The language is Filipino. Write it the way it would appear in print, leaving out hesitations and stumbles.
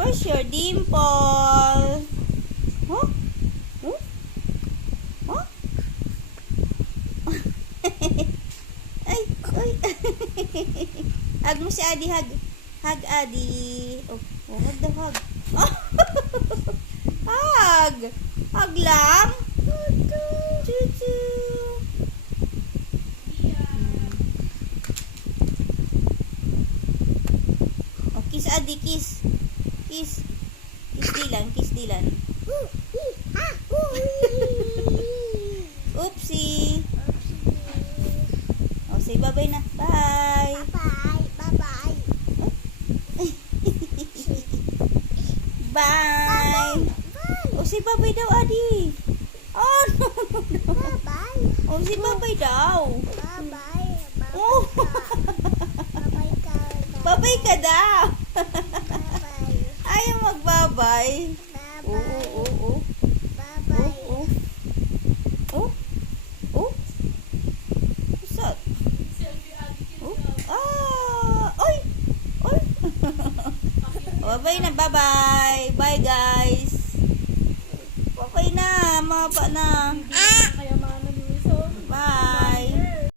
Where's your dimple? Huh? Huh? Huh? Ay, ay. Hug mo si Adi, hug. Hug, Adi. Oh, hug daw, hug. Hug. Hug lang. Chuchu. Oh, kiss, Adi, kiss. Kiss. Kiss Dylan, kiss Dylan. Oopsie. Oh, say bye-bye na. Bye. Bye-bye. Bye. Oh, say bye-bye daw, Adi. Oh, no. Bye-bye. Oh, say bye-bye daw. Bye-bye. Oh. Bye-bye ka. Bye-bye ka daw. Bye-bye. Ayaw mag-bye-bye. Oo, Bye-bye. oo, oo. Bye-bye. Oh, oh. Oh. What's that? Oh. Ah. Oy. Oy. Bye-bye na. Bye-bye. Bye, guys. Bye-bye na. Maba na.